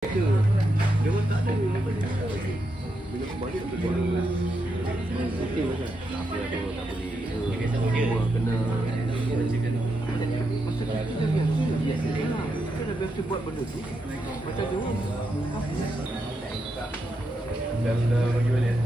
Dia pun tak ada apa ni. Bila balik tu baru shooting kan. Apa tu tak boleh. Semua kena masa dah kita biasa lah. Kita dah biasa buat benda tu. Macam tu. Dan bagi balik.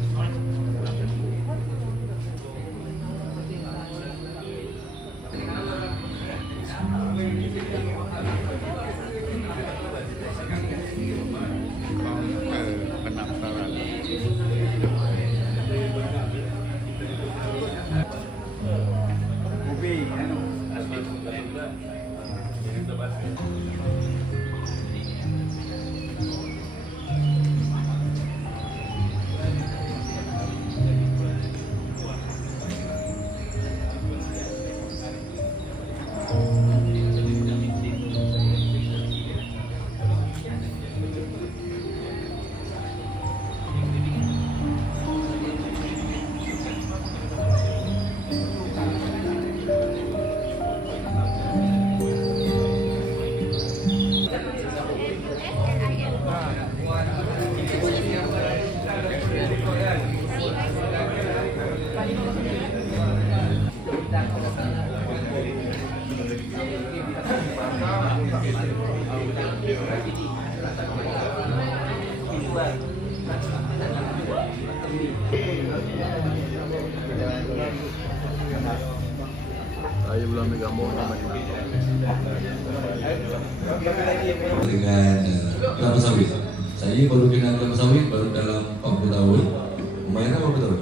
Saya belum ambil gambar dengan kelapa sawit. Saya baru kenal kelapa sawit baru dalam 40 tahun. Umairah berapa tahun?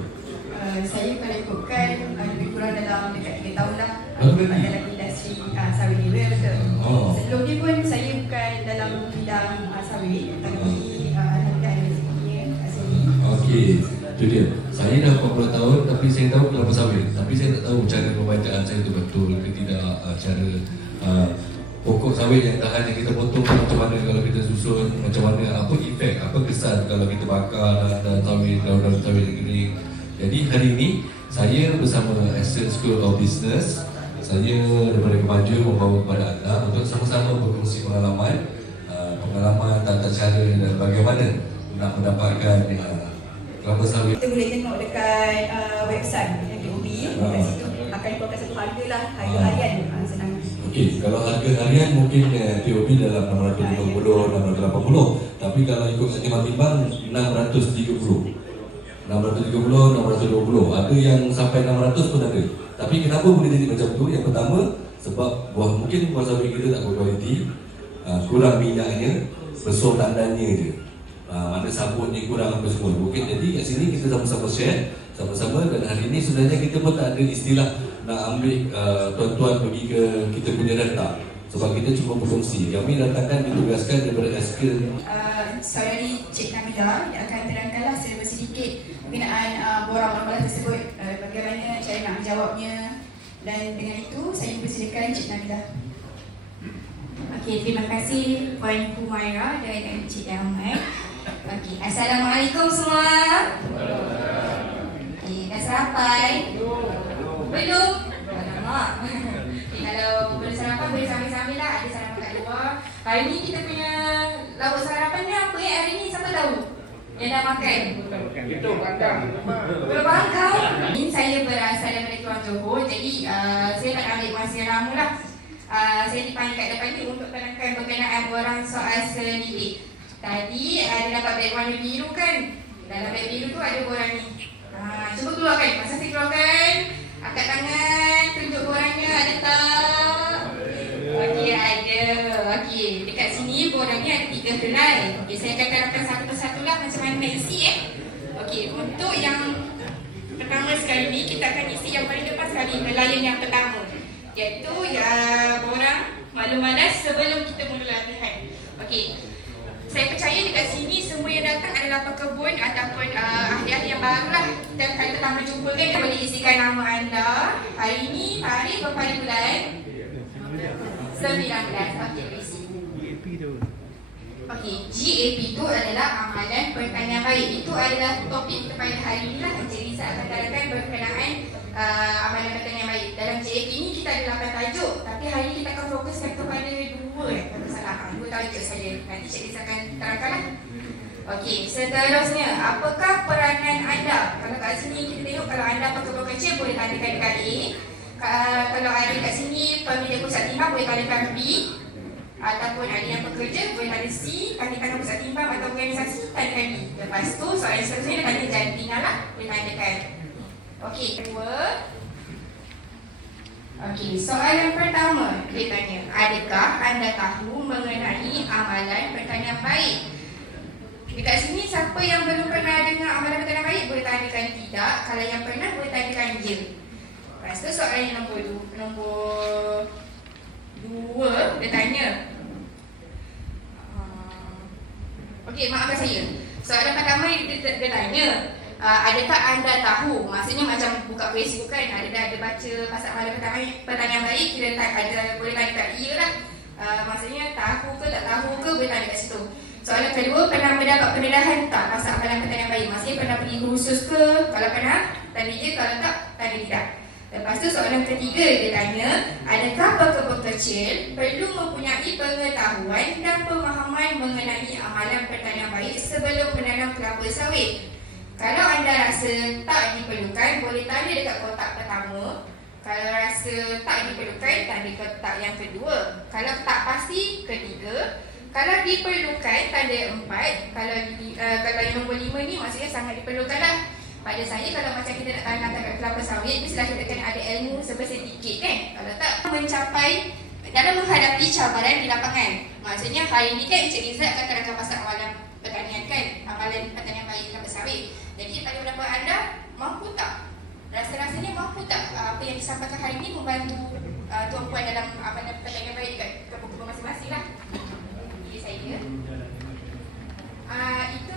Saya kalau ikutkan lebih kurang dalam dekat 3 tahun lah. Dalam industri sawit ni betul. Sebelum ni pun saya bukan dalam bidang sawit, tapi alhamdulillah ada rezekinya kat sini. Okey, itu dia. Saya dah 40 tahun tapi saya tahu kelapa sawit. Tapi saya tak tahu cara pembacaan saya itu betul ke tidak, cara pokok sawit yang tahan yang kita potong macam mana kalau kita susun, macam mana, apa efek, apa kesan kalau kita bakar dan sawit, daun-daun sawit yang kering. Jadi hari ini saya bersama Essence School of Business, saya daripada Kemajuan membawa kepada anda untuk sama-sama berkongsi pengalaman tata cara dan bagaimana nak mendapatkan kelapa sawit. Kita boleh tengok dekat website TOB, kat situ akan dikeluarkan satu harga lah, harga harian senang. Okey, kalau harga harian mungkin TOB dalam 650, 680, tapi kalau ikut timbang 630. 630, 620, ada yang sampai 600 pun ada. Tapi kenapa boleh jadi macam tu? Yang pertama, sebab mungkin buah sawit kita tak berkualiti, kurang minyaknya, besar tandannya je, mana sabunnya kurang apa semua. Mungkin jadi kat sini kita sama-sama share, sama-sama. Dan hari ini sebenarnya kita pun tak ada istilah nak ambil tuan-tuan pergi ke kita punya data, sebab kita cuma berfungsi. Kami datangkan ditugaskan daripada skill. Saudari Cik Nabila akan terangkanlah secara sedikit pembinaan borang balas tersebut, bagaimana cara nak menjawabnya, dan dengan itu saya mempersilakan Cik Nabila. Okey, terima kasih Puan Humairah dan Encik Ahmad. Okey, Assalamualaikum semua. Okey, dah sarapan? Belum? Alamak. Okay, kalau belum sarapan boleh sambil-sambil lah, ada sarapan kat luar. Hari ni kita punya lauk sarapan ni apa hari ni siapa tahu? Yang dah makan? Itu panggang. Belum panggang. Ini saya berasal daripada Keluang Johor, jadi saya tak ambil masa yang lama lah. Saya dipanggil kat depan ni untuk terangkan berkenaan borang soal selidik. Tadi ada dapat beg warna biru kan? Dalam beg biru tu ada borang ni. Cuba keluarkan. Masa saya keluarkan, angkat tangan, tunjuk borangnya, ada tak? Okey, ada. Okey, dekat sini borang ni ada 3 helai. Okey, saya akan terangkan satu persatu lah macam mana nak isi Okey, untuk yang pertama sekali ni kita akan isi yang paling depan sekali, nelayan yang pertama, iaitu borang malu-malas sebelum kita mula latihan. Okey, saya percaya dekat sini semua yang datang adalah pekebun ataupun ahli-ahli yang baru lah. Kita kali pertama jumpa kan, boleh isikan nama anda, hari ini, tarikh, berapa hari bulan? 19. Okey, isi. Okey, GAP itu adalah amalan pertanian baik. Itu adalah topik kita pada hari ini lah. Encik Rizal akan terangkan berkenaan amalan pertanian baik. Dalam GAP ini kita ada 8 tajuk, tapi hari ini kita akan fokuskan kepada 2 tak salah. 2 tajuk soalan untuk saya. Nanti Cik Liza akan terangkanlah. Okey, seterusnya, apakah peranan anda? Kalau kat sini kita tengok, kalau anda pekebun kecil boleh tandakan dekat A. Kalau ada kat sini pemilik pusat timbang boleh tandakan B. Ataupun ada yang bekerja boleh tanda C, tandakan pusat timbang atau organisasi tandakan D. Lepas tu soalan seterusnya dia tanya jantina lah, boleh tandakan. Okey, kedua. Okey, soalan pertama dia tanya, adakah anda tahu mengenai amalan pertanian baik? Dekat sini siapa yang belum pernah dengar amalan pertanian baik boleh tandakan tidak. Kalau yang pernah boleh tandakan ya. Lepas tu soalan yang nombor 2 dia tanya. Okey, maafkan saya. Soalan pertama dia tanya, adakah anda tahu? Maksudnya macam buka Facebook kan, ada baca pasal amalan pertanian baik, kita ada boleh tandakan ya lah. Maksudnya tahu ke tak tahu ke boleh tanda kat situ. Soalan kedua, pernah mendapat pendedahan tak pasal amalan pertanian baik? Maksudnya pernah pergi kursus ke? Kalau pernah, tanda ya. Kalau tak, tanda tidak. Lepas tu soalan ketiga dia tanya, adakah pekebun kecil perlu mempunyai pengetahuan dan pemahaman mengenai amalan pertanian baik sebelum menanam kelapa sawit? Kalau anda rasa tak diperlukan, boleh tanda dekat kotak pertama. Kalau rasa tak diperlukan, tanda kotak yang kedua. Kalau tak pasti, ketiga. Kalau diperlukan, tanda 4. Kalau yang nombor 5 ni maksudnya sangat diperlukan lah. Pada saya, kalau macam kita nak tanam kat kelapa sawit, mestilah kita kena ada ilmu sedikit kan. Kalau tak, mencapai dalam menghadapi cabaran di lapangan. Maksudnya hari ni kan Encik Liza akan terangkan pasal amalan pertanian kan, amalan pertanian baik kelapa sawit. Jadi pada pendapat anda, mampu tak? Rasa-rasanya mampu tak apa yang disampaikan hari ini membantu tuan-puan dalam amalan pertanian baik dekat kebun-kebun masing-masing lah. Saya itu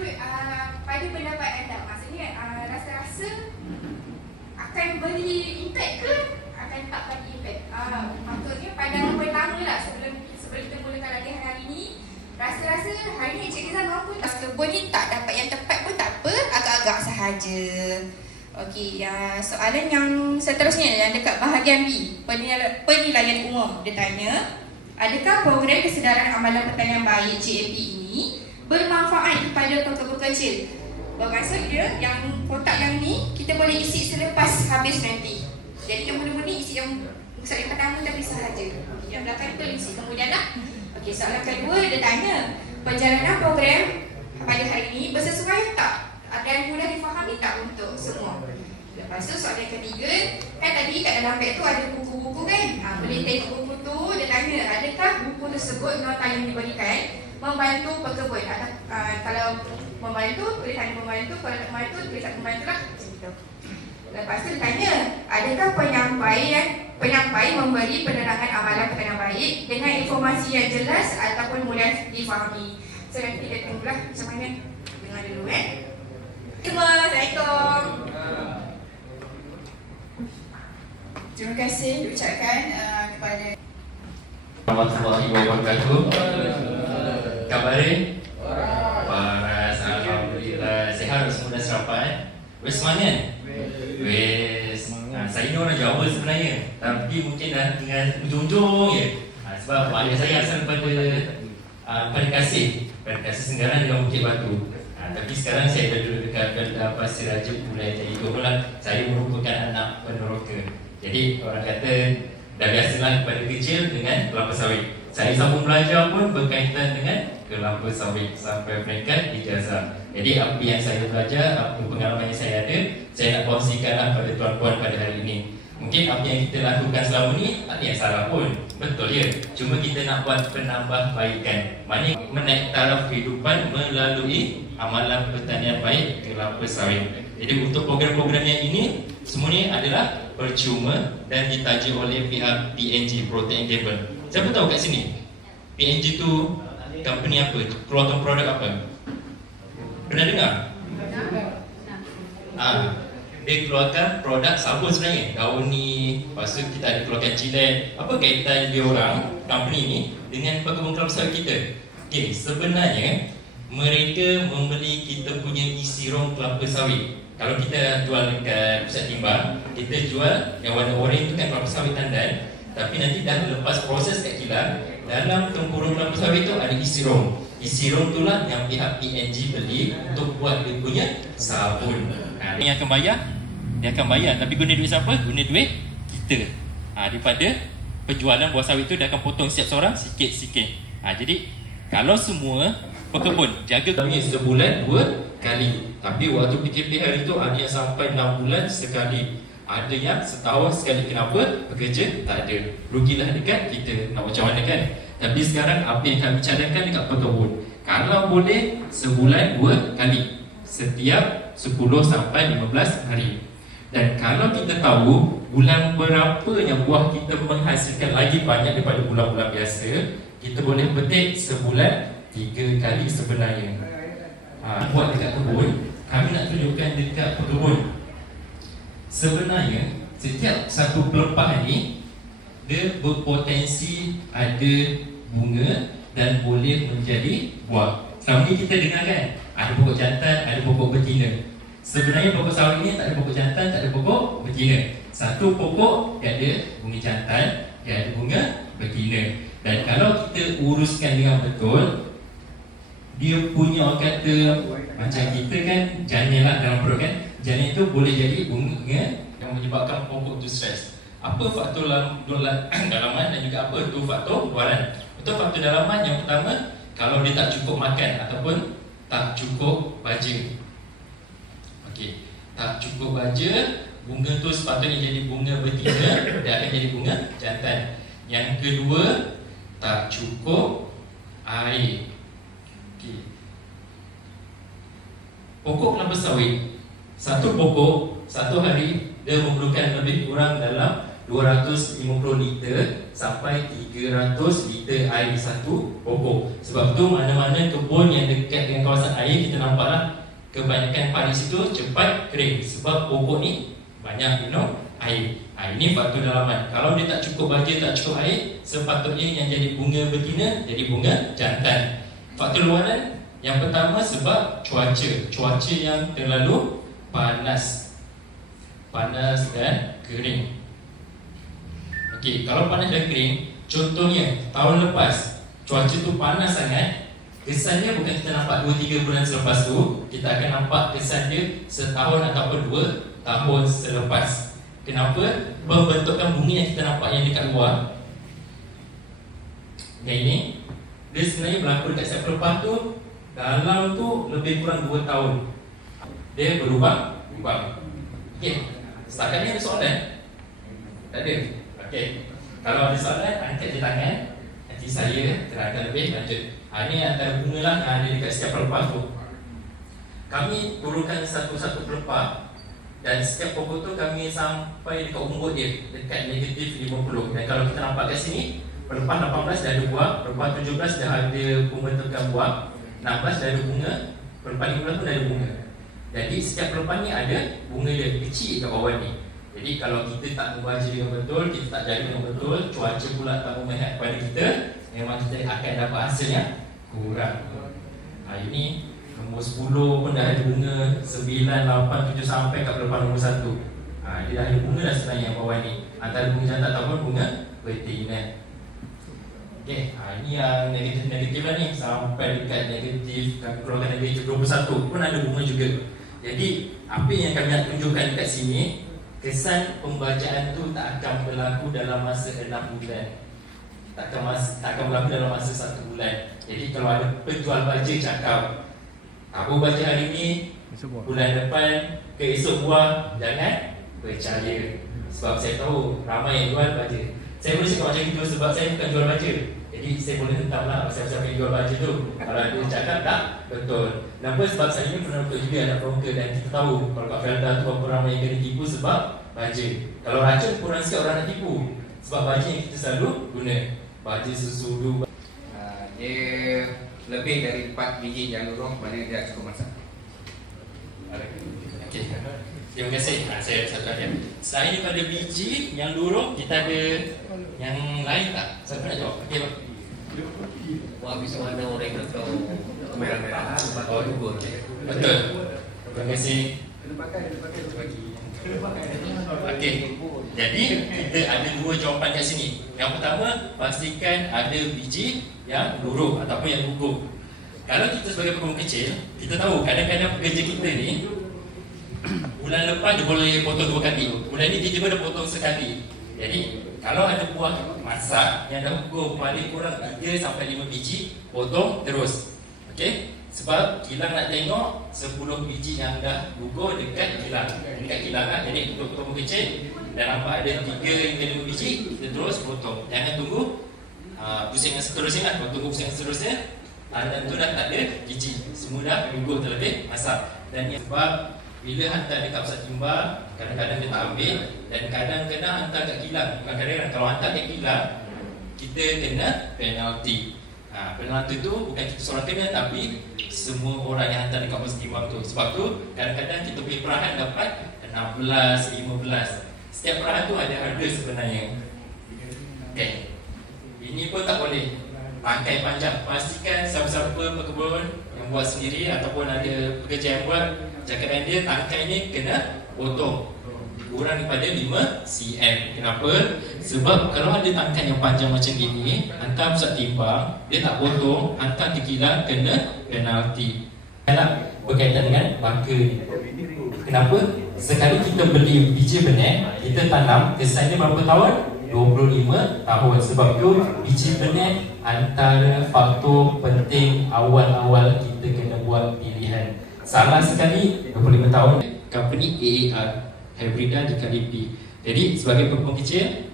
pada pendapat anda, maksudnya rasa-rasa akan beri impact ke akan tak beri impact? Maksudnya pandangan pertama lah sebelum kita mulakan latihan hari ini, rasa-rasa hari ni Encik Liza mampu tak? Kebun ni tak dapat yang tepat pun tak apa, agak-agak sahaja. Okey, soalan yang seterusnya yang dekat bahagian B, penilaian umum. Dia tanya, adakah program kesedaran amalan pertanian baik JAP ini bermanfaat kepada pekebun kecil? Bermaksud dia yang kotak yang ni kita boleh isi selepas habis nanti. Jadi yang mula-mula isi yang soalan pertama tapi sahaja. Yang belakang tu isi kemudian lah. Okey, soalan kedua dia tanya, perjalanan program pada hari ini bersesuaian tak? Dan mudah difahami tak untuk semua? Lepas tu soalan ketiga, kan tadi kat dalam beg tu ada buku-buku kan? Boleh tengok buku tu, dia tanya, adakah buku tersebut nota yang diberikan membantu pekebun? Kalau membantu, tulisan membantu. Kalau tak membantu, tulisan membantu lah. Lepas tu dia tanya, adakah penyampai memberi penerangan amalan pertanian baik dengan informasi yang jelas ataupun mudah difahami? So nanti kita tengoklah macam mana. Dengar dulu Assalamualaikum. Terima kasih diucapkan kepada warahmatullahi wabarakatuh. Kabarin? Paras, alhamdulillah. Sihat semua serapan. Wes semangat? Wes. Saya ni orang Jawa sebenarnya, tapi mungkin dah tinggal ujung-ujung je. Sebab ayah saya asal pada Kasih Senggaran dengan Bukit Batu. Tapi sekarang saya dah duduk dekat Pasir Raja mulai jadi kumpulan. Saya merupakan anak peneroka. Jadi orang kata dah biasalah pada kecil dengan kelapa sawit. Saya sambung belajar pun berkaitan dengan kelapa sawit sampai peringkat ijazah. Jadi apa yang saya belajar, apa pengalaman yang saya ada, saya nak kongsikanlah pada tuan-puan pada hari ini. Mungkin apa yang kita lakukan selama ni tak ada yang salah pun. Betul ya. Cuma kita nak buat penambahbaikan. Maknanya menaik taraf kehidupan melalui amalan pertanian baik kelapa sawit. Jadi untuk program-program yang ini semua ni adalah percuma dan ditaja oleh pihak PNG, Procter & Gamble. Siapa tahu kat sini? PNG tu company apa? Keluarkan produk apa? Pernah dengar? Dia keluarkan produk sabun sebenarnya, Downy, lepas tu kita ada keluarkan Gillette. Apa kaitan dia orang, company ni dengan pekebun kelapa sawit kita? Okay, sebenarnya mereka membeli kita punya isi rom kelapa sawit. Kalau kita jual dekat pusat timbang, kita jual yang warna oranye tu kan kelapa sawit tandan. Tapi nanti dah lepas proses kat kilang, dalam tempurung kelapa sawit tu ada isi rom. Isi rom tu lah yang pihak PNG beli untuk buat dia punya sabun. Dia akan bayar. Dia akan bayar. Tapi guna duit siapa? Guna duit kita. Daripada penjualan buah sawit tu dia akan potong setiap seorang sikit-sikit. Jadi kalau semua pekebun jaga kami sebulan 2 kali. Tapi waktu PKP hari tu ada yang sampai 6 bulan sekali. Ada yang setahun sekali. Kenapa? Pekerja tak ada. Rugilah dekat kita. Nak macam mana kan? Tapi sekarang apa yang kami cadangkan dekat pekebun, kalau boleh sebulan 2 kali, setiap 10 sampai 15 hari. Dan kalau kita tahu bulan berapa yang buah kita menghasilkan lagi banyak daripada bulan-bulan biasa, kita boleh petik sebulan 3 kali sebenarnya. Buat dekat kebun, kami nak tunjukkan dekat pekebun. Sebenarnya setiap satu pelepah ni dia berpotensi ada bunga dan boleh menjadi buah. Selama ni kita dengar kan, ada pokok jantan, ada pokok betina. Sebenarnya pokok sawit ni tak ada pokok jantan, tak ada pokok betina. Satu pokok dia ada bunga jantan, dia ada bunga betina. Dan kalau kita uruskan dengan betul, dia punya orang kata macam kita kan janin lah dalam perut kan. Janin tu boleh jadi bunga yang menyebabkan pokok tu stres. Apa faktor dalaman dan juga apa tu faktor luaran. Untuk faktor dalaman yang pertama, kalau dia tak cukup makan ataupun tak cukup baja. Okey, tak cukup baja, bunga tu sepatutnya jadi bunga betina, dia akan jadi bunga jantan. Yang kedua, tak cukup air. Okey. Pokok kelapa sawit, satu pokok satu hari dia memerlukan lebih kurang dalam 250 liter sampai 300 liter air satu pokok. Sebab tu mana-mana kebun yang dekat dengan kawasan air, kita nampaklah kebanyakan padi situ cepat kering sebab pokok ni banyak minum air. Ini faktor dalaman. Kalau dia tak cukup baja, tak cukup air, sepatutnya yang jadi bunga betina jadi bunga jantan. Faktor luaran yang pertama sebab cuaca yang terlalu panas dan kering. Okey, kalau panas dan kering, contohnya tahun lepas cuaca tu panas sangat, kesannya bukan kita nampak 2-3 bulan selepas tu, kita akan nampak kesan dia setahun ataupun 2 tahun selepas. Kenapa? Pembentukan bunga yang kita nampak yang dekat luar yang ini, dia sebenarnya berlaku dekat setiap pelepah tu dalam tu lebih kurang 2 tahun. Dia berubah. Okey, setakat ni ada soalan? Tak ada? Okey, kalau ada soalan, angkat je tangan. Nanti saya terangkan lebih lanjut. Ini antara bunga lah yang ada dekat setiap pelepah tu. Kami turunkan satu-satu pelepah, dan setiap pokok tu kami sampai dekat umur dia, dekat negatif 50. Dan kalau kita nampak kat sini, pelepah 18 dah ada buah, pelepah 17 dah ada pembentukan buah, 16 dah ada bunga, pelepah 15 pun dah ada bunga. Jadi setiap pelepah ni ada bunga dia kecil kat bawah ni. Jadi kalau kita tak membaca dengan betul, kita tak jaga dengan betul, cuaca pula tak memihak kepada kita, memang kita akan dapat hasil yang kurang. Ini nombor 10 pun dah ada bunga, 9, 8, 7 sampai kat pelepah nombor 1. Dia dah ada bunga dah sebenarnya yang bawah ni. Antara bunga jantan ataupun bunga betina. Okey, ini yang negatif lah ni, sampai dekat negatif, kami keluarkan negatif 21 pun ada bunga juga. Jadi apa yang kami nak tunjukkan dekat sini, kesan pembacaan tu tak akan berlaku dalam masa 6 bulan. Tak akan berlaku dalam masa 1 bulan. Jadi kalau ada penjual baja cakap, aku baca hari ni, bulan depan ke esok buah, jangan percaya. Sebab saya tahu ramai yang jual baja. Saya boleh cakap macam itu sebab saya bukan jual baja. Jadi saya boleh hentamlah siapa-siapa yang jual baja tu. Kalau ada cakap tak betul. Kenapa? Sebab saya ni pernah betul juga anak broker, dan kita tahu kalau kat Felda tu berapa ramai yang kena tipu sebab baja. Kalau racun kurang sikit orang nak tipu, sebab baja yang kita selalu guna, baja susu dulu. Dia lebih dari 4 biji jalurong, mana dia cukup masak. Okey. Terima kasih. Saya satu lagi. Selain daripada biji yang lurung, kita ada yang lain tak? Siapa nak jawab? Okey, Pak. Wah, bisa warna orang atau merah-merah. Betul. Terima kasih. Kena pakai. Okey. Jadi kita ada dua jawapan kat sini. Yang pertama, pastikan ada biji yang luruh ataupun yang gugur. Kalau kita sebagai pekebun kecil, kita tahu kadang-kadang pekerja kita ni bulan lepas dia boleh potong 2 kali. Bulan ni dia dah potong sekali. Jadi kalau ada buah masak yang dah gugur paling kurang 3 sampai 5 biji, potong terus. Okey? Sebab kilang nak tengok 10 biji yang dah gugur dekat kilang. Dekat kilang lah. Jadi untuk pekebun kecil dah nampak ada 3 hingga 5 biji, kita terus potong. Jangan tunggu pusing yang seterusnya lah. Kalau tunggu pusing yang seterusnya, tanda tu dah tak ada biji. Semua dah gugur terlebih masak. Dan yang sebab bila hantar dekat pusat timbang, kadang-kadang dia tak ambil. Dan kadang-kadang hantar kat kilang. Kadang-kadang kalau hantar kat kilang, kita kena penalti. Penalti tu bukan kita seorang kena, tapi semua orang yang hantar dekat pusat timbang tu. Sebab tu kadang-kadang kita punya perahan dapat 16, 15. Setiap perahan tu ada harga sebenarnya. Okay. Ini pun tak boleh tangkai panjang. Pastikan siapa-siapa pekebun yang buat sendiri ataupun ada pekerja yang buat, cakaran dia tangkai ni kena potong kurang daripada 5 cm. Kenapa? Sebab kalau ada tangkai yang panjang macam ini, hantar pusat timbang, dia tak potong, hantar ke kilang, kena penalti. Kalau berkaitan dengan bangka ni, kenapa? Sekali kita beli biji benih, kita tanam, kesannya berapa tahun? 25 tahun. Sebab tu biji benih antara faktor penting awal-awal kita kena buat pilihan. Salah sekali 25 tahun. Company AAR, Hybrida dekat LP. Jadi sebagai pekebun kecil,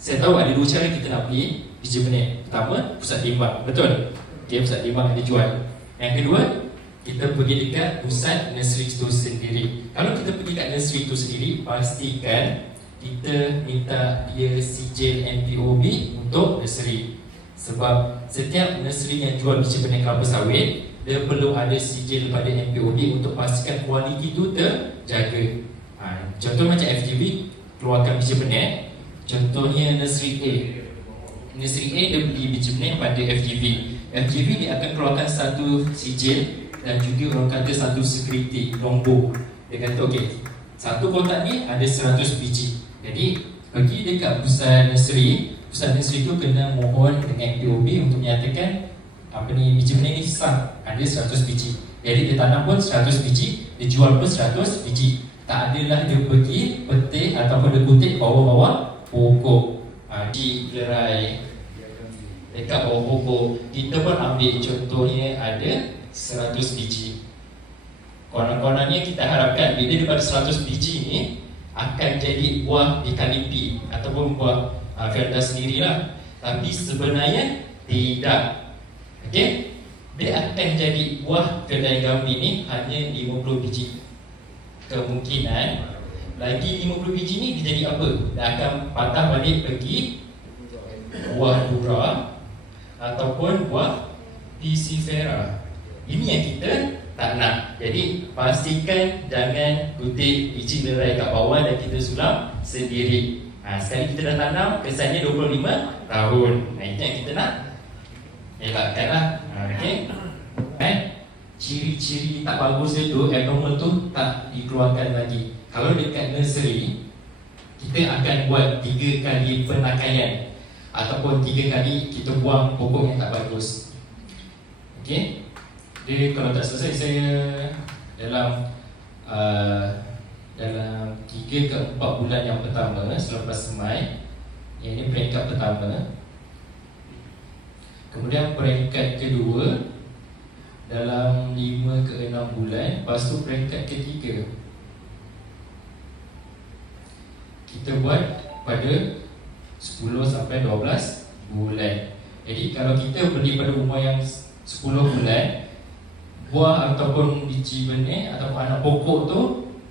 saya tahu ada 2 cara kita nak beli biji benih. Pertama, pusat timbang. Betul? Okay, pusat timbang ada jual. Yang kedua, kita pergi dekat pusat nursery itu sendiri. Kalau kita pergi kat nursery itu sendiri, pastikan kita minta dia sijil NPOB untuk nursery. Sebab setiap nursery yang jual biji benih kelapa sawit, dia perlu ada sijil pada NPOB untuk pastikan kualiti itu terjaga. Contoh macam FGV keluarkan biji benih. Contohnya nursery A. Nursery A dia beli biji benih pada FGV. FGV dia akan keluarkan satu sijil dan juga orang kata satu security logbook. Dia kata okey, satu kotak ni ada 100 biji. Jadi pergi dekat pusat nursery. Pusat nursery tu kena mohon dengan NPOB untuk menyatakan biji benih ni sah, ada 100 biji. Jadi dia tanam pun 100 biji, dia jual pun 100 biji. Tak adalah dia pergi petik ataupun dia kutip bawah-bawah pokok. Di lerai dekat bawah pokok, kita pun ambil contohnya ada 100 biji. Konon-kononnya kita harapkan bila daripada 100 biji ni akan jadi buah eukalipti ataupun buah Felda sendirilah. Tapi sebenarnya tidak. Okey, dia akan jadi buah Felda Gambir ni hanya 50 biji. Kemungkinan lagi 50 biji ni dia jadi apa? Dia akan patah balik pergi buah dura ataupun buah pisifera. Ini yang kita tak nak. Jadi pastikan jangan kutip biji lerai kat bawah dan kita sulam sendiri. Sekali kita dah tanam, kesannya 25 tahun. Itu yang kita nak elakkan lah. Okay. Ciri-ciri tak bagus itu, abnormal tu tak dikeluarkan lagi. Kalau dekat nursery, kita akan buat 3 kali penakaian ataupun 3 kali kita buang pokok yang tak bagus. Okay. Jadi kalau tak selesai, saya dalam 3 ke 4 bulan yang pertama selepas semai, yang ini peringkat pertama. Kemudian peringkat kedua dalam 5 ke 6 bulan. Lepas tu peringkat ketiga kita buat pada 10 sampai 12 bulan. Jadi kalau kita beli pada umur yang 10 bulan, buah ataupun biji benih ataupun anak pokok tu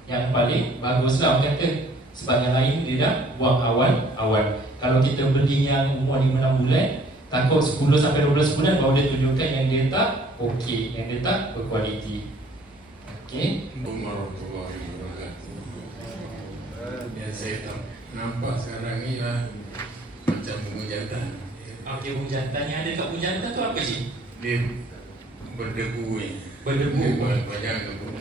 yang paling baguslah orang kata. Sebab yang lain dia dah buang awal-awal. Kalau kita beli yang umur 5-6 bulan, takut 10 sampai 12 bulan baru dia tunjukkan yang dia tak okey, yang dia tak berkualiti. Okey. Warahmatullahi wabarakatuh. Yang saya nampak sekarang ni lah macam bunga jantan. Okey, bunga jantan yang ada kat bunga jantan tu apa sih? Dia berdebu ni. Berdebu. Panjang debu.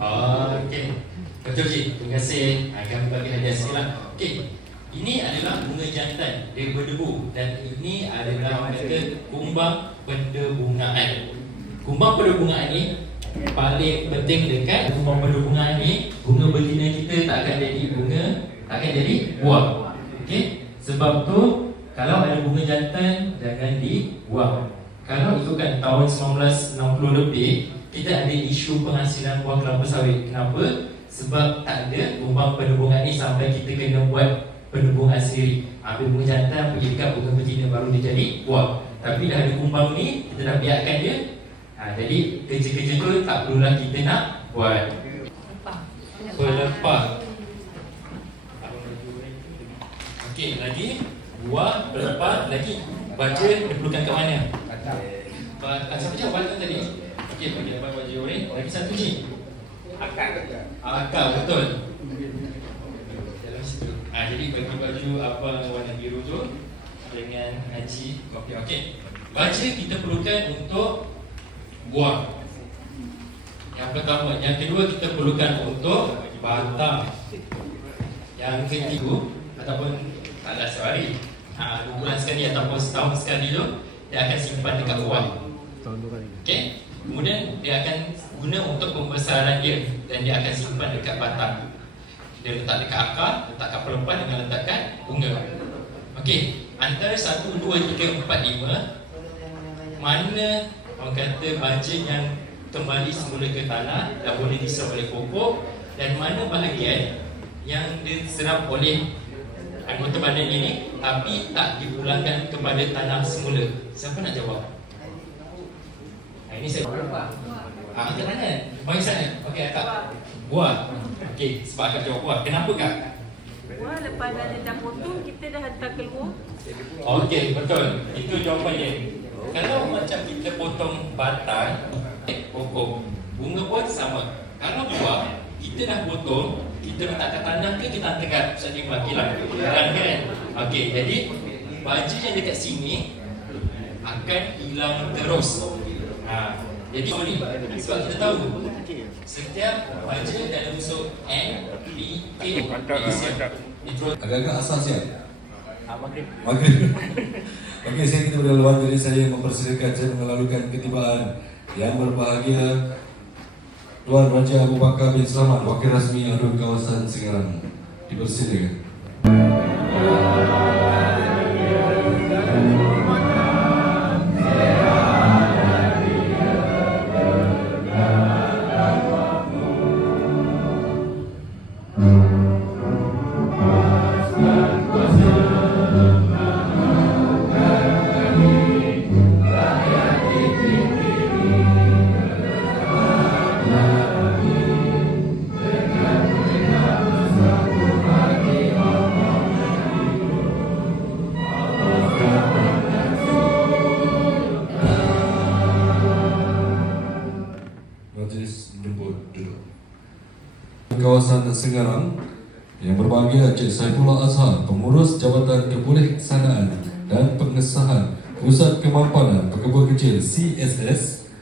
Okey. Betul Cik. Terima kasih. Kami bagi hadiah sikit lah. Okey. Ini adalah bunga jantan. Dia berdebu. Dan ini adalah mereka kumbang pendebungaan. Kumbang pendebungaan ni paling penting dekat kumbang pendebungaan ni, bunga betina kita tak akan jadi bunga, tak akan jadi buah. Okey? Sebab tu kalau ada bunga jantan jangan dibuang. Kalau ikutkan tahun 1960 lebih, kita ada isu penghasilan buah kelapa sawit. Kenapa? Sebab tak ada kumbang pendebungaan ni sampai kita kena buat pendebungan sendiri. Ambil bunga jantan pergi dekat bunga betina baru dia jadi buah. Tapi dah ada kumbang ni, kita dah biarkan dia. Jadi kerja-kerja tu tak perlulah kita nak buat. Pelepah. Okey, lagi buah, pelepah, lagi baja diperlukan kat mana? Siapa cakap baja tadi? Okey, bagi dapat baju ni. Lagi satu ni. Akar, betul. Dalam situ. Jadi bagi baju abang warna biru tu dengan Haji kopi. Okey. Baja kita perlukan untuk buah. Yang pertama, yang kedua kita perlukan untuk batang. Yang ketiga ataupun taklah sehari, 2 bulan sekali ataupun setahun sekali tu dia akan simpan dekat bawah. Okey. Kemudian dia akan guna untuk pembesaran dia dan dia akan simpan dekat batang. Dia letak dekat akar, letakkan pelepah dengan letakkan bunga. Okey, antara 1, 2, 3, 4, 5 mana orang kata baja yang kembali semula ke tanah dan boleh diserap oleh pokok, dan mana bahagian yang diserap oleh anggota badan ini tapi tak dipulangkan kepada tanah semula. Siapa nak jawab? Ini saya macam mana? Bagi sana. Okey, akak. Buah. Okey, sebab akak jawab buah. Kenapa kak? Buah lepas dah potong, kita dah hantar keluar. Okey, betul. Itu jawapannya. Kalau macam kita potong batang pokok, bunga pun sama. Kalau buah, kita dah potong, kita letak kat tanah ke kita hantarkan Ustaz Iman kilang? Kan? Okey, jadi baju yang dekat sini akan hilang terus. Jadi ni sebab kita tahu setiap baja dalam unsur N, P, K, agak-agak asas ya. Maghrib. Okey, saya kita berlaluan, jadi saya mempersilakan saya mengalukan ketibaan yang berbahagia Tuan Raja Abu Bakar bin Selamat, Wakil Rasmi Harum Kawasan Singarang. Dipersilakan. Kawasan Singarang yang berbahagia Encik Saifullah Azhar, Pengurus Jabatan Kebolehsanaan dan Pengesahan Pusat Kemampanan Pekebun Kecil CSS,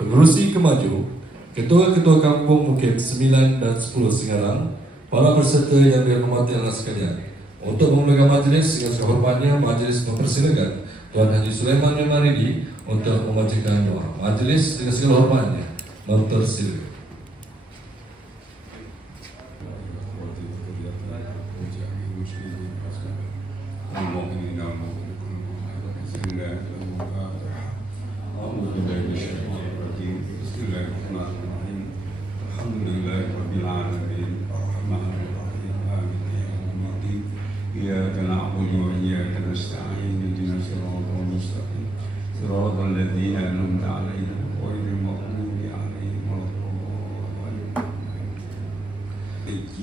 Pengerusi Kemaju, Ketua-Ketua Kampung Bukit 9 dan 10 Singarang, para peserta yang dihormati Allah sekalian. Untuk memulakan majlis dengan sehormatnya, majlis mempersilakan Tuan Haji Sulaiman Memaridi untuk membacakan doa. Majlis dengan segala hormatnya mempersilakan.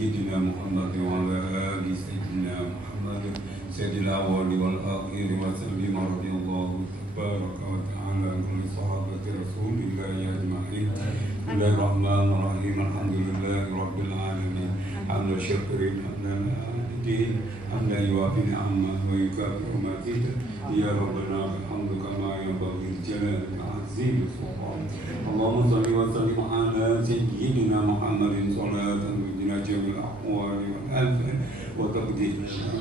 سيدنا محمد وعلى آل سيدنا محمد سيد الأول والآخر وسلم رضي الله تبارك وتعالى عن كل صحابة رسول الله أجمعين. بسم الله الرحمن الرحيم. الحمد لله رب العالمين حمد الشكر حمدا الدين حمدا يوافي نعمه ويكافئ مزيدا. يا ربنا الحمد كما ينبغي الجلال العظيم سبحانه. اللهم صل وسلم على سيدنا محمد الأموال والآفات وتقضي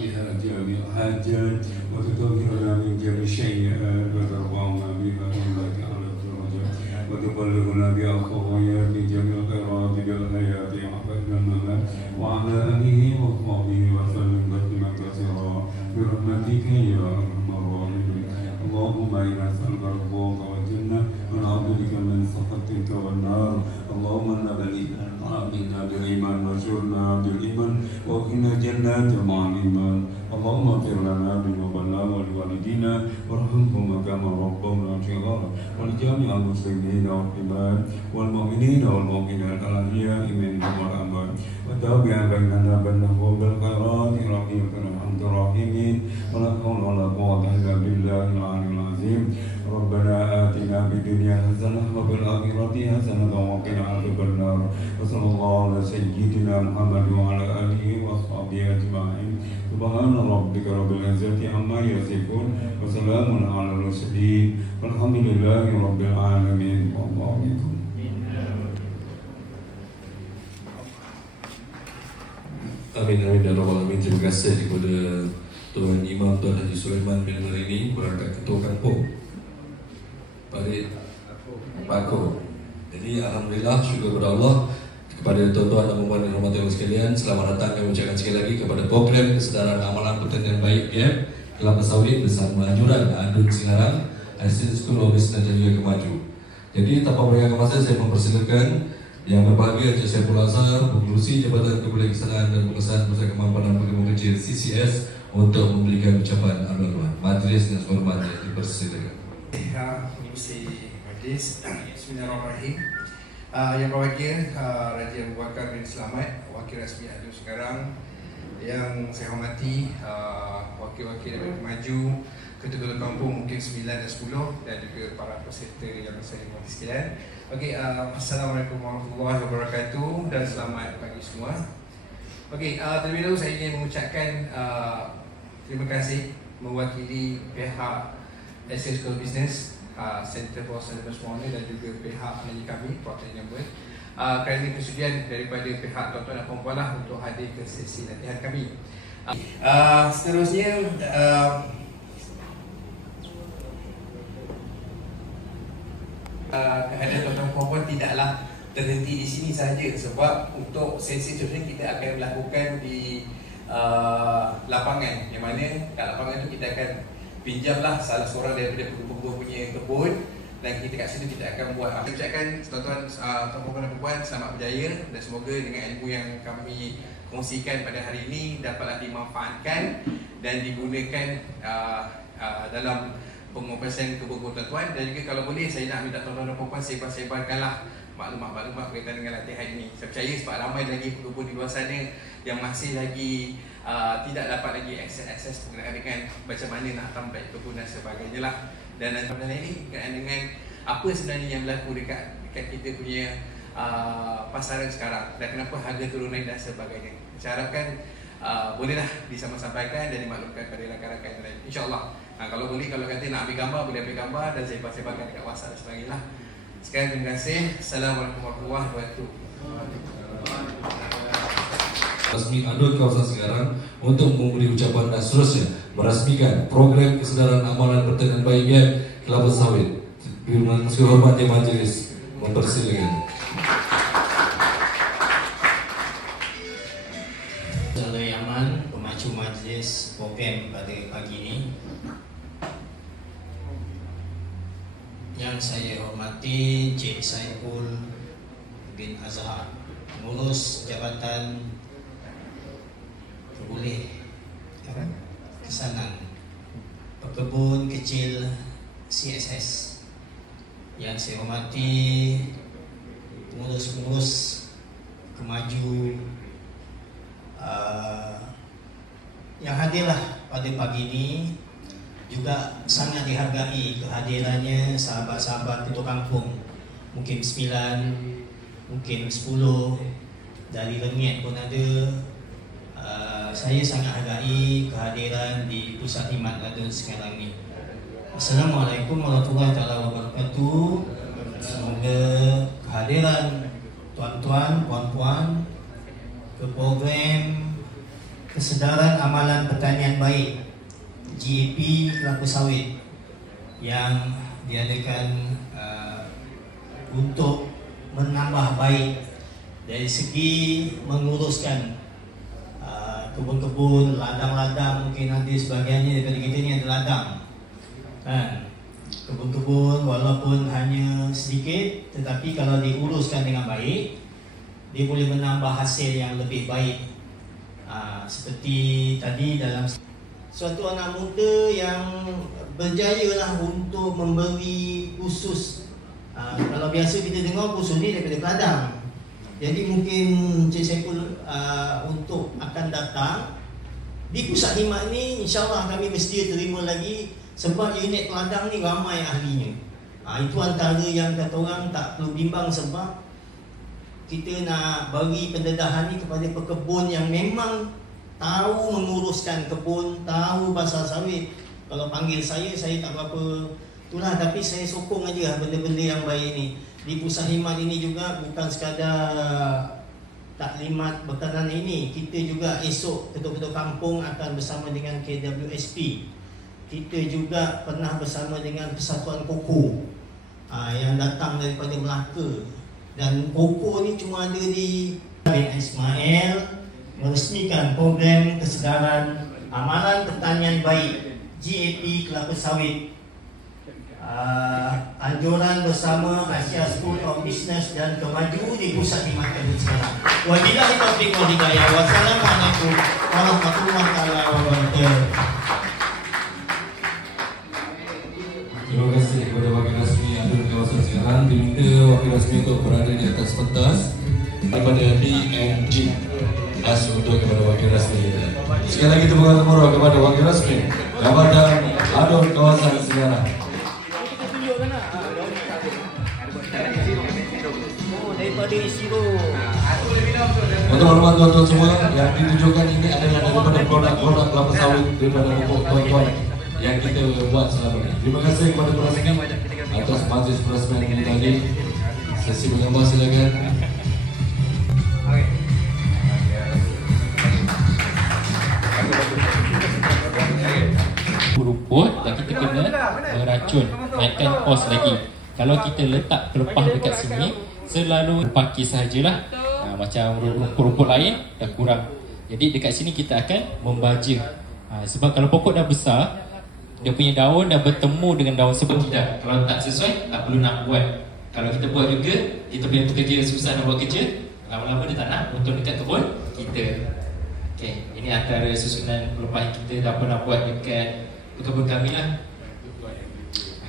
بها جميع الحاجات وتطهرنا من جميع السيئات وترفعنا بها إليك على الدرجات وتبلغنا بها خيرات جميع الخيرات بالحياة وبعد الممات وعلى آله وصحبه وسلم تسليما كثيرا برحمتك يا أرحم الراحمين. اللهم إنا نسألك رضاك والجنة ونعوذ بك من سخطك والنار. اللهم آمنا بالإيمان وانصرنا بالإيمان وقنا جنات مع الإيمان. اللهم اغفر لنا ذنوبنا ولوالدينا وارحمهم كما ربونا صغارا ولجميع المسلمين والمسلمات والمؤمنين والمؤمنات الأحياء منهم والأموات وتابع بيننا بينهم بالخيرات رحمك الحمد الراحمين ولا حول ولا قوة إلا بالله العلي العظيم. ربنا آتنا في الدنيا حسنة وفي الآخرة حسنة وقنا عذاب النار. وصلى الله على سيدنا محمد وعلى آله وصحبه أجمعين. سبحان ربك رب العزة عما يصفون وسلام على المرسلين والحمد لله رب العالمين. والله أكبر. Amin amin ya rabbal alamin. Terima kasih kepada Tuan Imam Tuan Haji Sulaiman bin Marini, perangkat ketua kampung Parit Pako. Jadi alhamdulillah, syukur kepada Allah. Kepada tuan-tuan dan puan yang hormati Allah sekalian, selamat datang kami ucapkan sekali lagi kepada program kesedaran amalan pertanian baik GAP Kelapa Sawit bersama anjuran Adun Singarang, Asisten School of Business dan juga Kemaju. Jadi tanpa berlanggakan masa, saya mempersilakan yang berbahagia Encik Saiful Azhar, Pengerusi Jabatan Kepulauan Kesanaan dan Pengesahan Pusat Kemampanan Pengembangan Kecil CCS untuk memberikan ucapan aluan-aluan. Majlis dan hormatnya dipersilakan. Pengerusi Majlis, Bismillahirrahmanirrahim. Yang berbahagia Raja Abu Bakar bin Selamat, Wakil Rasmi Adun sekarang. Yang saya hormati wakil-wakil dari Kemaju, Ketua Kampung mungkin 9 dan 10 dan juga para peserta yang saya hormati sekalian. Okey, Assalamualaikum warahmatullahi wabarakatuh dan selamat pagi semua. Okey, terlebih dahulu saya ingin mengucapkan terima kasih mewakili pihak Asisten School Business, Center for Sustainable Small dan juga pihak penyanyi kami, Procter & Gamble, kerana kesudian daripada pihak tuan-tuan dan puan-puan lah untuk hadir ke sesi latihan kami. Seterusnya, kehadiran tuan-tuan dan puan-puan tidaklah terhenti di sini sahaja, sebab untuk sesi seterusnya kita akan melakukan di lapangan, yang mana kat lapangan tu kita akan pinjamlah salah seorang daripada pengubah punya kebun dan kita kat situ kita akan buat. Saya ucapkan tuan-tuan dan puan-puan selamat berjaya dan semoga dengan ilmu yang kami kongsikan pada hari ini dapatlah dimanfaatkan dan digunakan dalam pengoperasian kebun tuan-tuan. Dan juga kalau boleh saya nak minta tuan-tuan dan puan-puan sebar-sebarkanlah maklumat-maklumat berkaitan dengan latihan ini. Saya percaya sebab ramai lagi pengubun di luar sana yang masih lagi tidak dapat lagi akses berkenaan dengan macam mana nak tambah kebun dan sebagainya lah. Dan sebenarnya ini berkenaan dengan apa sebenarnya yang berlaku dekat kita punya pasaran sekarang dan kenapa harga turun naik dan sebagainya. Saya harapkan bolehlah disampaikan dan dimaklumkan kepada rakan-rakan yang lain, InsyaAllah. Kalau boleh, kalau kata nak ambil gambar, boleh ambil gambar dan saya sebarkan dekat WhatsApp dan sebagainya lah. Sekian, terima kasih. Assalamualaikum warahmatullahi wabarakatuh. Resmi Adun kawasan sekarang untuk memberi ucapan dan seterusnya merasmikan program kesedaran amalan pertanian baik GAP Kelapa Sawit. Dengan hormatnya majlis mempersilakan. Saudara Yaman, pemacu majlis program pada pagi ini, yang saya hormati Encik Saiful bin Azhar, pengurus Jabatan Kesanaan Pekebun Kecil CSS, yang saya hormati pengurus-pengurus Kemaju yang hadirlah pada pagi ini. Juga sangat dihargai kehadirannya sahabat-sahabat ketua kampung, mungkin 9, mungkin 10, dari Lengiat pun ada. Saya sangat hargai kehadiran di Pusat Khidmat Adun sekarang ini. Assalamualaikum warahmatullahi wabarakatuh. Semoga kehadiran tuan-tuan, puan-puan, ke program Kesedaran Amalan Pertanian Baik GAP Kelapa Sawit yang diadakan untuk menambah baik dari segi menguruskan kebun-kebun, ladang-ladang, mungkin nanti sebagainya daripada kita ni ada ladang kan. Kebun-kebun walaupun hanya sedikit, tetapi kalau diuruskan dengan baik, dia boleh menambah hasil yang lebih baik. Seperti tadi dalam suatu anak muda yang berjaya lah untuk memberi khusus. Kalau biasa kita dengar khusus ni daripada Kelantan. Jadi mungkin Encik Saiful untuk akan datang di pusat khidmat ni, insyaAllah kami mesti terima lagi. Sebab unit Kelantan ni ramai ahlinya. Itu antara yang kata orang tak perlu bimbang, sebab kita nak bagi pendedahan ni kepada pekebun yang memang tahu menguruskan kebun, tahu pasal sawit. Kalau panggil saya tak berapa itulah, tapi saya sokong aja benda-benda yang baik ni. Di pusat khidmat ini juga bukan sekadar taklimat berkenan ini, kita juga esok ketua-ketua kampung akan bersama dengan KWSP. Kita juga pernah bersama dengan Persatuan Koko yang datang daripada Melaka. Dan Koko ni cuma ada di Bin Ismail meresmikan program Kesedaran Amalan Pertanian Baik GAP Kelapa Sawit. Anjuran bersama Asia School of Business dan Kemaju di pusat khidmat kami sekarang. Wabillahi taufiq wal hidayah. Wassalamualaikum warahmatullahi wabarakatuh. Terima kasih kepada wakil rasmi yang ada di kawasan sekarang. Diminta wakil rasmi untuk berada di atas pentas daripada DNG untuk kepada wakil rasmi. Sekali lagi tepuk tangan murah kepada wakil rasmi Jabatan Adun Kawasan Segarang. Untuk hormat tuan-tuan semua, yang ditunjukkan ini adalah daripada produk-produk kelapa sawit daripada pupuk tuan-tuan yang kita buat selama ini. Terima kasih kepada perasaan atas majlis perasaan ini tadi. Sesi bergambar silakan. Rumput dan kita kena meracun, naikkan kos lagi. Kalau kita letak pelepah dekat sini, selalu pakis sahajalah. Macam rumput-rumput lain dah kurang. Jadi dekat sini kita akan membaja. Sebab kalau pokok dah besar, dia punya daun dah bertemu dengan daun sebelum tidak. Kalau tak sesuai, tak perlu nak buat. Kalau kita buat juga, kita punya pekerja susah nak buat kerja, lama-lama dia tak nak untung dekat kebun kita. Okay, ini antara susunan pelepah yang kita dah pernah buat dekat kebun kami lah.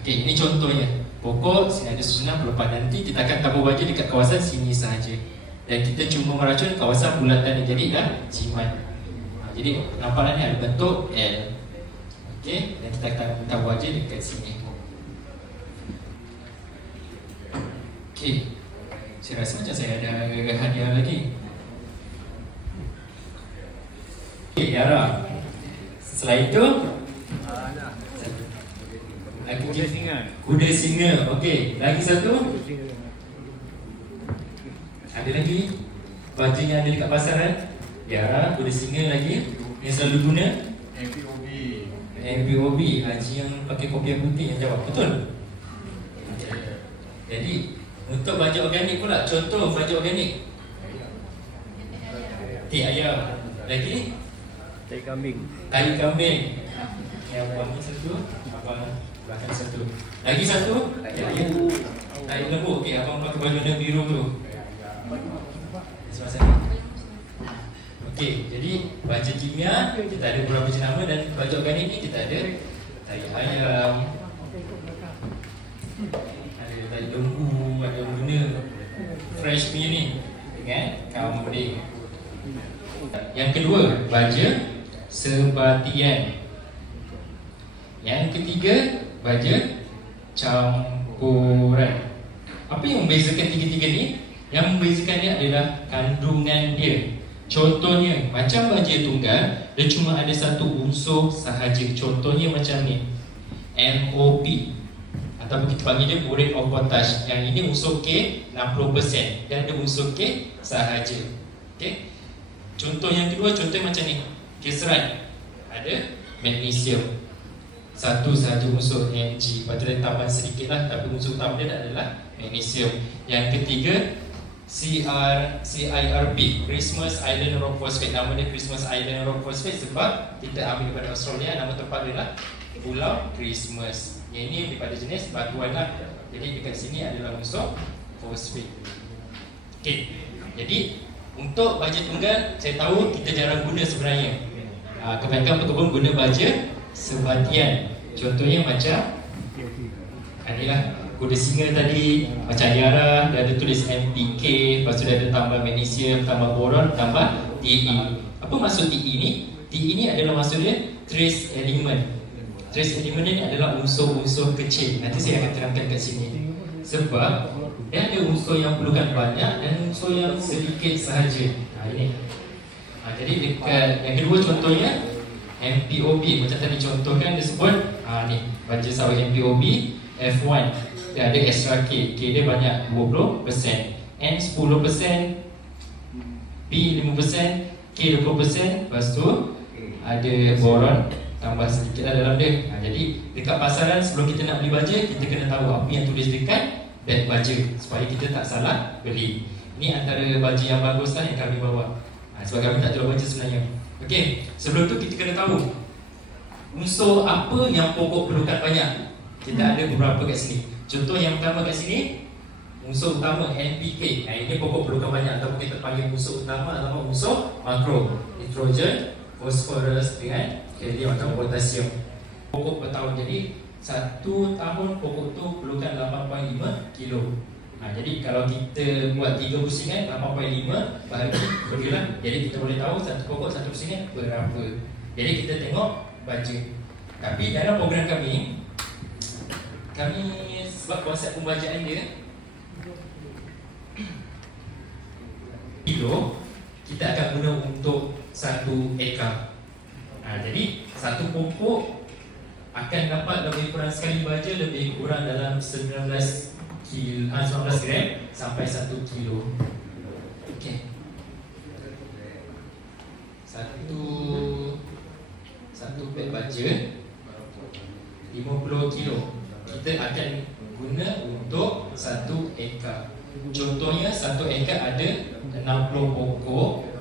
Okay, ini contohnya. Pokok, sini ada susunan pelepah. Nanti kita akan tabur baja dekat kawasan sini sahaja. Dan kita cuma meracun kawasan bulatan yang jadi dah jimat. Jadi penampakan ni ada bentuk L. Okay, dan kita akan tabur baja dekat sini. Okay, saya rasa macam saya ada hadiah lagi. Okay, Yara. Setelah itu kuda singa. Kuda singa. Okey, lagi satu. Ada lagi baju yang ada dekat pasaran. Yara, kuda singa lagi. Yang selalu guna MPOB. Haji yang pakai kopiah putih yang jawab. Betul? Jadi untuk baju organik pula, contoh baju organik. Okey, ayam. Lagi? Tai kambing. Tai kambing. Yang wangi satu, abang belakang satu. Lagi satu, tai lembu. Okey, abang pakai baju warna biru tu. Okey, jadi baju kimia kita ada beberapa jenama, dan baju organik ni kita ada tai ayam, ada tai lembu, ada guna fresh punya ni dengan kambing. Yang kedua, baja sebatian. Yang ketiga, baja campuran. Apa yang membezakan tiga-tiga ni? Yang membezakan dia adalah kandungan dia. Contohnya, macam baja tunggal, dia cuma ada satu unsur sahaja. Contohnya macam ni, MOP, ataupun kita panggil dia borate of potash. Yang ini unsur K 60%, dan ada unsur K sahaja. Okay? Contoh yang kedua, contoh macam ni. Keserat ada magnesium, satu sahaja unsur Mg. Lepas tu dia tambah sedikit lah, tapi unsur utama dia adalah magnesium. Yang ketiga CIRP, Christmas Island Rock Phosphate. Nama dia Christmas Island Rock Phosphate sebab kita ambil daripada Australia, nama tempat dia lah Pulau Christmas. Yang ini daripada jenis batuan lah. Jadi dekat sini adalah unsur fosfat. Okey. Jadi untuk baja tunggal, saya tahu kita jarang guna sebenarnya. Kebanyakan pekebun guna baja sebatian. Contohnya macam inilah kuda singa tadi, macam Yara, dia ada tulis NPK, lepas tu dia ada tambah magnesium, tambah boron, tambah Te. Apa maksud Te ni? Te ni adalah maksud dia trace element. Trace element ni adalah unsur-unsur kecil. Nanti saya akan terangkan kat sini. Sebab dia ada unsur yang perlukan banyak dan unsur yang sedikit sahaja. Ini. Jadi dekat yang kedua contohnya MPOB, macam tadi contohkan dia sebut ni baja sawit MPOB F1. Dia ada extra K. K dia banyak 20%, N 10%, P 5%, K 20%. Lepas tu ada boron tambah sedikit lah dalam dia. Jadi dekat pasaran sebelum kita nak beli baja, kita kena tahu apa yang tulis dekat beg baja supaya kita tak salah beli. Ini antara baja yang bagus lah yang kami bawa. Sebab kami tak jual baja sebenarnya. Okey, sebelum tu kita kena tahu unsur apa yang pokok perlukan banyak. Kita ada beberapa kat sini. Contoh yang pertama kat sini, unsur utama NPK. Ini pokok perlukan banyak ataupun kita panggil unsur utama atau unsur makro. Nitrogen, fosforus dengan kalium atau potasium. Pokok per tahun, jadi satu tahun pokok tu perlukan 8.5 kilo. Jadi kalau kita buat 3 pusingan 8.5 bahagi berilah. Jadi kita boleh tahu satu pokok satu pusingan berapa. Jadi kita tengok baja. Tapi dalam program kami sebab konsep pembajaan dia kilo, kita akan guna untuk 1 ekar. Jadi satu pokok akan dapat lebih kurang sekali baja lebih kurang dalam 19 gram sampai 1 kilo. Okey. Satu beg baja 50 kilo. Kita akan guna untuk 1 ekar. Contohnya 1 ekar ada 60 pokok.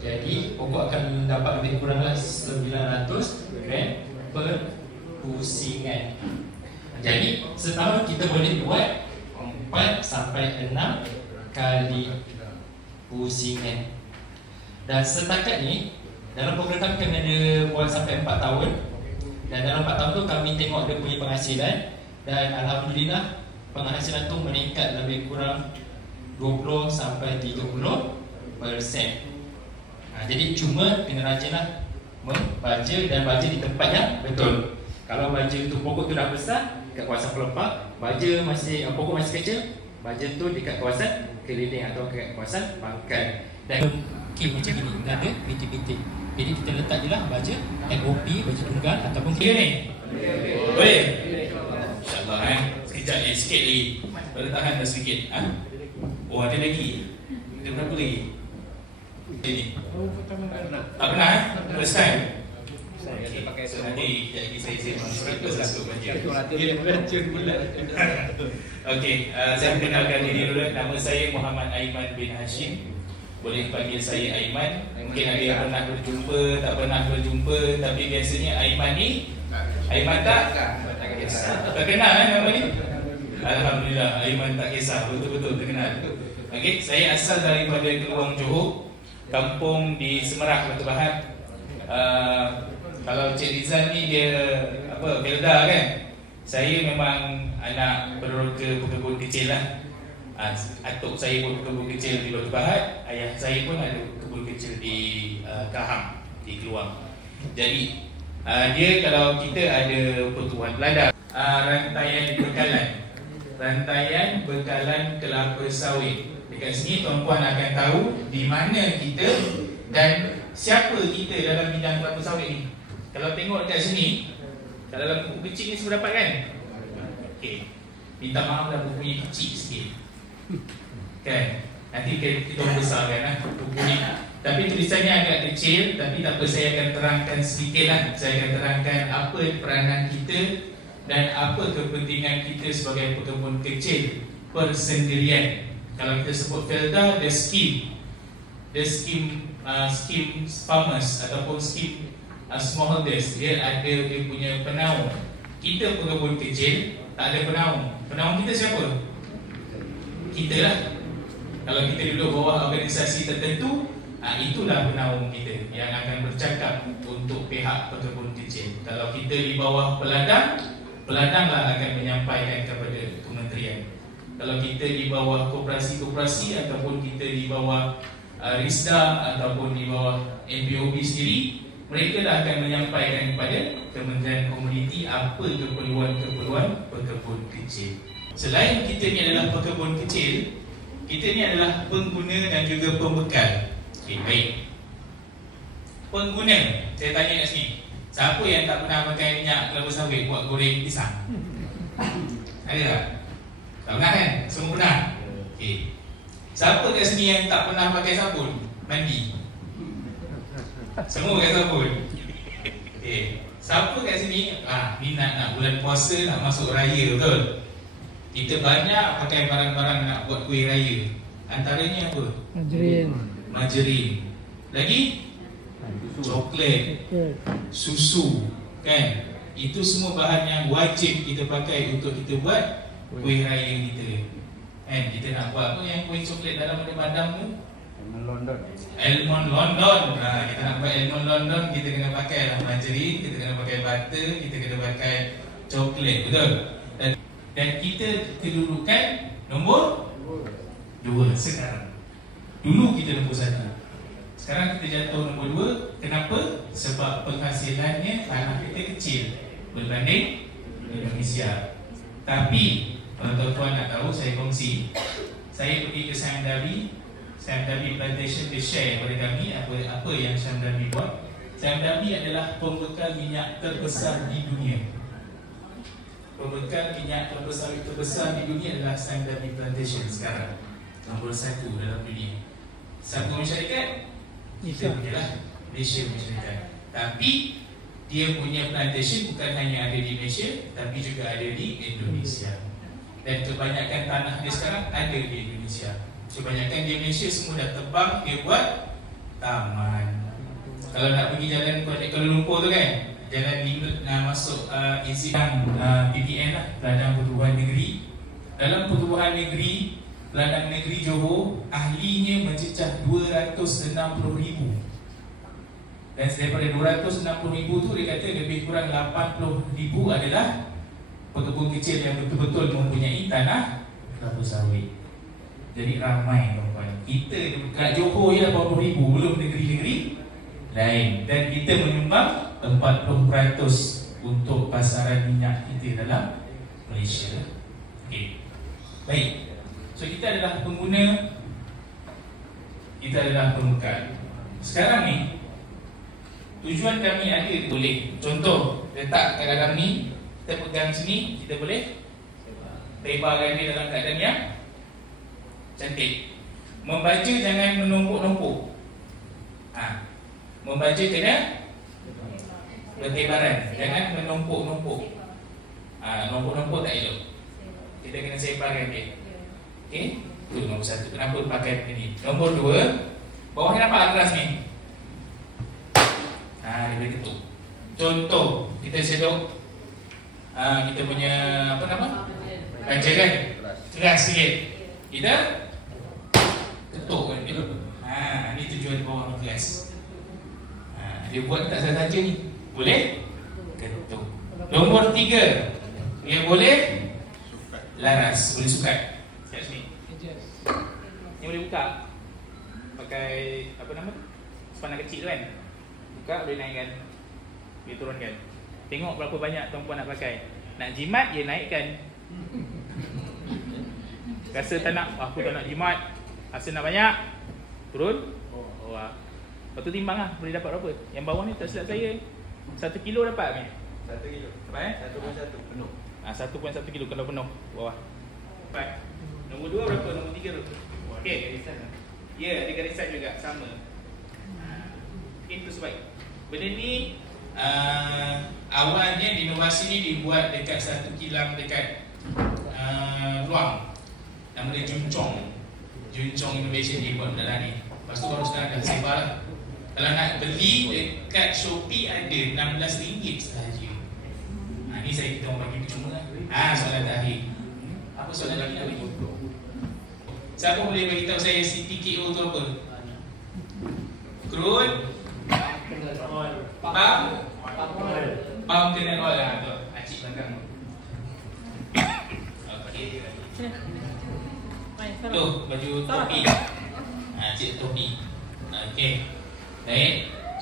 Jadi pokok akan dapat lebih kuranglah 900 gram per pusingan. Jadi setahun kita boleh buat 4 sampai 6 kali pusingan. Dan setakat ni dalam program kami ada buat sampai 4 tahun. Dan dalam 4 tahun tu kami tengok dia punya penghasilan. Dan alhamdulillah penghasilan tu meningkat lebih kurang 20 sampai 30%. Jadi cuma kena rajinlah membaja dan baja di tempat yang betul. Kalau baja tu pokok tu dah besar kat kawasan pelepah, baja pokok masih kecil, baja tu dekat kawasan keliling atau dekat kawasan pangkal. Dan macam ni, enggak ada bintik-bintik. Jadi kita letak je lah baja MOP, baja tunggal ataupun kira ni. Boleh? InsyaAllah sekejap ni, sikit lagi. Boleh tahan dah sedikit. Oh ada lagi. Ada berapa lagi? Ini. Tak pernah First time? Okay. So nanti sekejap lagi saya masuk satu baja. Okay, saya kenalkan diri dulu. Nama saya Muhammad Aiman bin Hashim. Boleh panggil saya Aiman. Mungkin ada yang pernah berjumpa, tak pernah berjumpa. Tapi biasanya Aiman ni Aiman tak terkenal nama ni. Alhamdulillah Aiman tak kisah, betul-betul terkenal. Okay, saya asal daripada Keluang Johor, kampung di Semerang, Batu Pahat. Kalau Cik Rizal ni dia Belda kan. Saya memang anak berkeluarga pekebun kecil lah. Atuk saya pun kebun kecil di Batu Pahat, ayah saya pun ada kebun kecil di Kahang, di Keluang. Jadi dia kalau kita ada pertuan belanda, rantaian bekalan kelapa sawit. Dekat sini tuan-puan akan tahu di mana kita dan siapa kita dalam bidang kelapa sawit ni. Kalau tengok dekat sini, kat dalam buku kecil ni semua dapat kan? Okey. Minta maaf lah buku ni kecil sikit. Kan? Nanti kita besarkan buku ni. Tapi tulisannya agak kecil, tapi tak apa, saya akan terangkan sedikit lah. Saya akan terangkan apa peranan kita dan apa kepentingan kita sebagai pekebun kecil persendirian. Kalau kita sebut Felda, the scheme farmers ataupun scheme smallholders, dia ada dia punya penaung. Kita pekebun kecil tak ada penaung. Penaung kita siapa? Kita lah. Kalau kita duduk bawah organisasi tertentu, itulah penaung kita yang akan bercakap untuk pihak pekebun kecil. Kalau kita di bawah peladang, peladanglah akan menyampaikan kepada kementerian. Kalau kita di bawah koperasi-koperasi ataupun kita di bawah RISDA ataupun di bawah NPOB sendiri, mereka dah akan menyampaikan kepada Kementerian Komuniti apa keperluan-keperluan pekebun kecil. Selain kita ni adalah pekebun kecil, kita ni adalah pengguna dan juga pembekal. Okay, baik. Pengguna, saya tanya kat sini, siapa yang tak pernah pakai minyak kelapa sawit buat goreng pisang? Ada tak? Tak pernah kan? Semua pernah? Okay. Siapa kat sini yang tak pernah pakai sabun mandi? Semua pakai sabun. Okay. Siapa kat sini minat nak bulan puasa, nak masuk raya, betul? Kita banyak pakai barang-barang nak buat kuih raya. Antaranya apa? Margarin. Lagi? Coklat, susu, kan? Itu semua bahan yang wajib kita pakai untuk kita buat kuih raya kita. Kan? Kita nak buat apa yang kuih coklat dalam padang tu? Almond London. Kita nak buat almond London, kita kena pakai lah margarin, kita kena pakai butter, kita kena pakai coklat, betul? Dan kita kedudukan nombor 2 sekarang. Dulu kita nombor 1. Sekarang kita jatuh nombor 2. Kenapa? Sebab penghasilannya tanah kita kecil berbanding Indonesia. Tapi kalau tuan-tuan nak tahu, saya kongsi. Saya pergi ke Sam Dhabi Plantation, dia share kepada kami apa yang Sam Dhabi buat. Sam Dhabi adalah pembekal minyak terbesar di dunia. Pembekal minyak kelapa sawit terbesar di dunia adalah Sam Dhabi Plantation sekarang. Nombor 1 dalam dunia. Satu masyarakat, kita punya lah, Malaysia masyarakat. Tapi dia punya plantation bukan hanya ada di Malaysia, tapi juga ada di Indonesia. Dan kebanyakan tanah dia sekarang ada di Indonesia. Kebanyakan di Malaysia semua dah tebang, dia buat taman. Kalau nak pergi jalan Kuala Lumpur tu kan, jalan masuk insidan PPN lah, Peladang Pertubuhan Negeri. Dalam Pertubuhan Negeri, Peladang Negeri Johor, ahlinya mencecah 260,000. Dan daripada 260,000 tu, dia kata lebih kurang 80,000 adalah pekebun kecil yang betul-betul mempunyai tanah kelapa sawit. Jadi ramai tuan-tuan. Kita kat Johor je 80,000, belum negeri-negeri lain. Dan kita menyumbang 40% untuk pasaran minyak kita dalam Malaysia. Okay. Baik. So kita adalah pengguna, kita adalah pembekal. Sekarang ni tujuan kami ada boleh. Contoh, letak kat dalam ni, kita pegang sini, kita boleh lebarkan dia dalam keadaan yang cantik. Membaca jangan menumpuk-numpuk. Membaca kena bertebaran, jangan menumpuk-numpuk. Numpuk-numpuk tak elok. Kita kena sebarkan dia. Okay, itu nombor 1. Kenapa pakai ini? Nombor 2, bawahnya nampak keras ni. Dia boleh ketuk. Contoh, kita sedok kita punya apa nama? Kaca kan? Keras sikit. Kita ketuk kan dia. Ni tujuan bawah keras. Dia buat tak saja ni. Boleh? Ketuk. Nombor 3, dia boleh laras, boleh sukat. Kat sini. Ni boleh buka. Pakai apa nama? Sepanah kecil tu kan. Buka, boleh naikkan, boleh turunkan. Tengok berapa banyak tuan-puan nak pakai. Nak jimat, dia naikkan. Rasa tak nak, aku tak nak jimat, rasa nak banyak, turun. Lepas tu timbang lah, boleh dapat berapa. Yang bawah ni tak silap saya 1 kilo dapat kan? 1 kilo. Dapat 1.1 penuh. 1.1 kilo kalau penuh bawah. Baik. Nombor 2 berapa? Nombor 3 berapa? Okey, garisan. Ya, ada garisan juga sama. Itu sebab benda ni awalnya inovasi ni dibuat dekat satu kilang dekat Ruang. Nama dia Juncong Innovation dia buat benda ni. Lepas tu baru sekarang dah sebar lah. Kalau nak beli dekat Shopee ada RM16 sahaja. Ni saya kita orang bagi percuma lah. Soalan terakhir. Apa soalan lagi nak bagi? Siapa boleh bagi tahu saya CTKO tu apa? Crude Palm kernel oil lah tu. Acik belakang tu baju topi. Cik topi. Okey. Baik.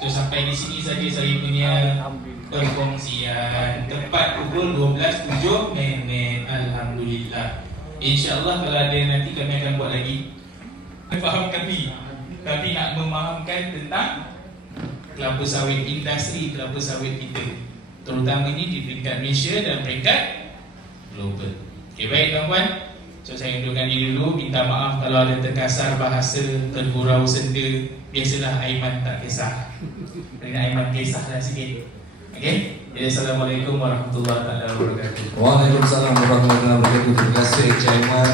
So sampai di sini saja saya punya perkongsian. Tepat pukul 12.07 minit. Alhamdulillah. InsyaAllah kalau ada nanti kami akan buat lagi. Faham kami. Tapi nak memahamkan tentang kelapa sawit, industri kelapa sawit kita, terutama ini di peringkat Malaysia dan peringkat global. Okey, baik tuan-tuan. So saya undurkan diri dulu. Minta maaf kalau ada terkasar bahasa, tergurau senda. Biasalah Aiman tak kisah. Dengan Aiman kisahlah sikit. Okey. Jadi Assalamualaikum warahmatullahi wabarakatuh. Waalaikumsalam warahmatullahi wabarakatuh. Terima kasih Encik Aiman.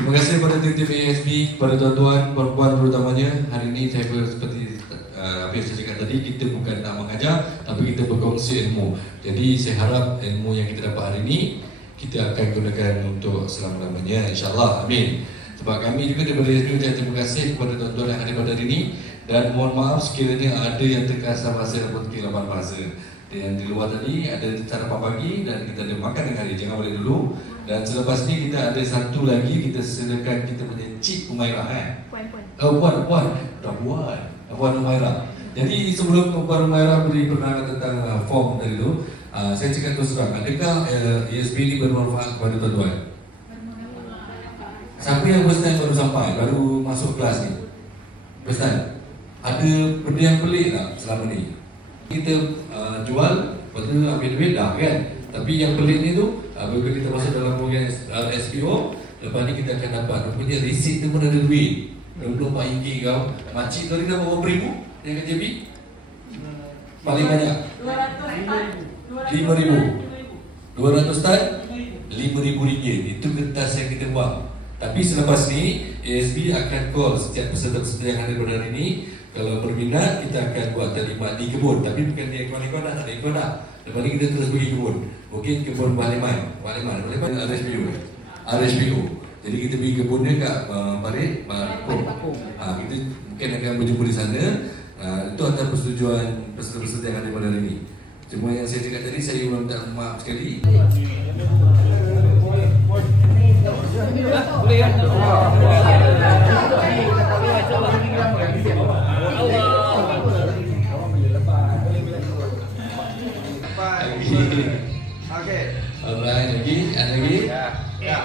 Terima kasih kepada tim ASB, kepada tuan-tuan, perempuan terutamanya. Hari ini saya seperti apa yang saya cakap tadi, kita bukan nak mengajar, tapi kita berkongsi ilmu. Jadi saya harap ilmu yang kita dapat hari ini kita akan gunakan untuk selama-lamanya, insyaAllah, amin. Sebab kami juga daripada ASB terima kasih kepada tuan-tuan yang hadir pada hari ini. Dan mohon maaf sekiranya ada yang terkasar bahasa ataupun kelapan bahasa. Dan di luar tadi ada sarapan pagi dan kita ada makan dengan hari, jangan balik dulu. Dan selepas ni kita ada satu lagi, kita sediakan kita punya Cik Umairah Puan dah buat Puan Umairah. Jadi sebelum Puan Umairah beri perkenalan tentang form tadi tu, saya cakap terus terang, adakah ASB ini bermanfaat kepada tuan-tuan? Siapa yang first time baru sampai, baru masuk kelas ni? First time? Ada benda yang pelik tak selama ni? Kita jual, lepas tu ambil duit dah kan? Tapi yang pelik ni tu, bila kita masuk dalam program SPO, lepas ni kita akan dapat punya receipt tu pun ada duit RM24 kau. Makcik tu dia dapat berapa ribu yang kat JB? Paling banyak? 5,000. 200 tan? RM5,000. Itu kertas yang kita buang. Tapi selepas ni ASB akan call setiap peserta-peserta yang ada pada hari ini. Kalau berminat, kita akan buat terlibat di kebun. Tapi bukan dia ikon-ikon dah, tak ada ikon dah. Lepas ni kita terus pergi kebun. Mungkin kebun Baliman RSPO. Jadi kita pergi kebun dia kat Balik Bakung. Kita mungkin akan berjumpa di sana. Itu antara persetujuan peserta-peserta yang ada pada hari ini. Cuma yang saya cakap tadi, saya minta maaf sekali. Boleh ya? Okey. Alright, lagi? Ada lagi? Ya.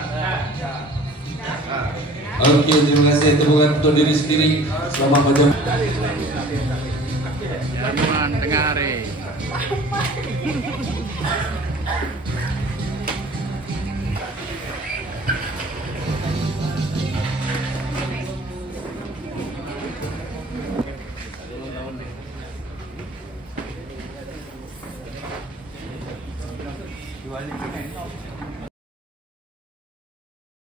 Okey, terima kasih tepukan untuk diri sendiri. Selamat macam. Jangan dengar.